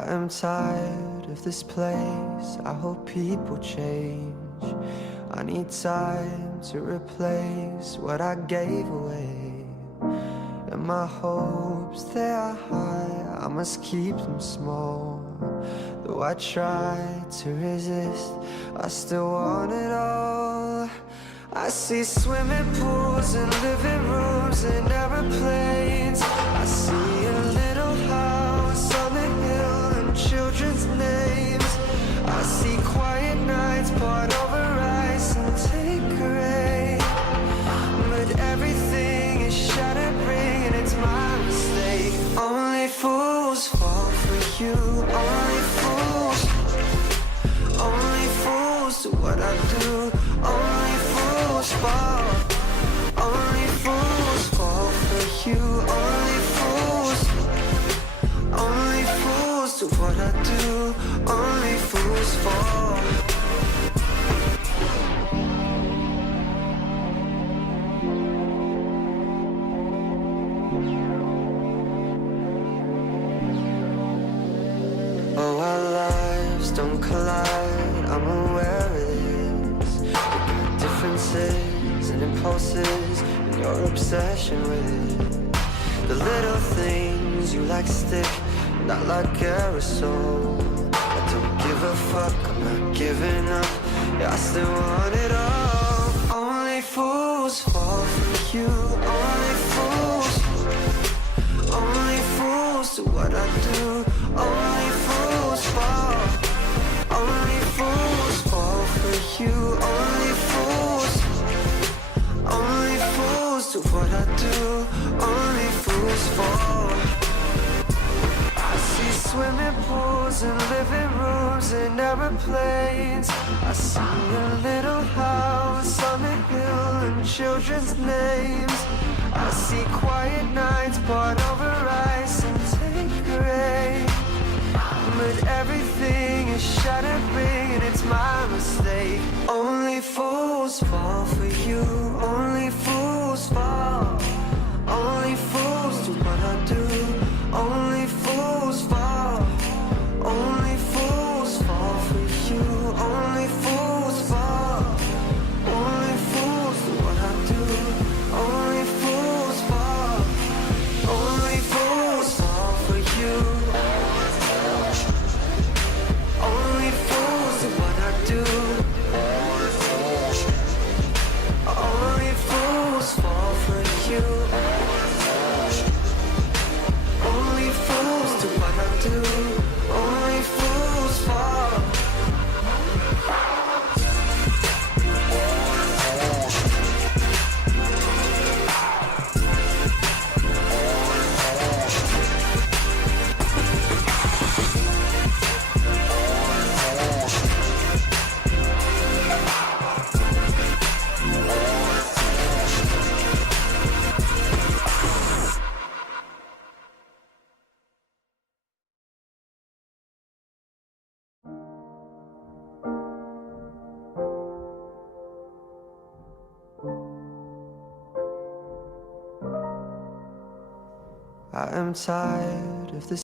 I am tired of this place, I hope people change. I need time to replace what I gave away. And my hopes, they are high, I must keep them small. Though I try to resist, I still want it all. I see swimming pools and living rooms and aeroplanes. I see a little house on the hill and children's names. I see quiet nights poured over ice and take rain. But everything is shattering and it's my mistake. Only fools fall for you, only fools. Only fools do what I do, only fools fall. Only fools fall for you, only fools. Only fools do what I do, only fools fall. Oh, our lives don't collide, I'm aware of this. We got differences and impulses and your obsession with it. The little things you like stick, not like aerosol. I don't give a fuck, I'm not giving up, yeah, I still want it all. Only fools fall for you, only fools. Only fools do what I do, only fools fall. Only fools fall for you, only fools. Only fools do what I do, only fools fall. I see swimming pools and living rooms and aeroplanes. I see a little house on the hill and children's names. I see quiet nights poured over ice and take rain. But everything is shattering and it's my mistake. Only fools fall for you, only fools fall. Only fools do what I do, only fools fall. Only fools fall for you, only fools fall. Only fools do what I do, only fools fall. Only fools fall for you. Only fools do what I do. Only fools fall for you. Only fools do what I do. Only fools fall. I am tired of this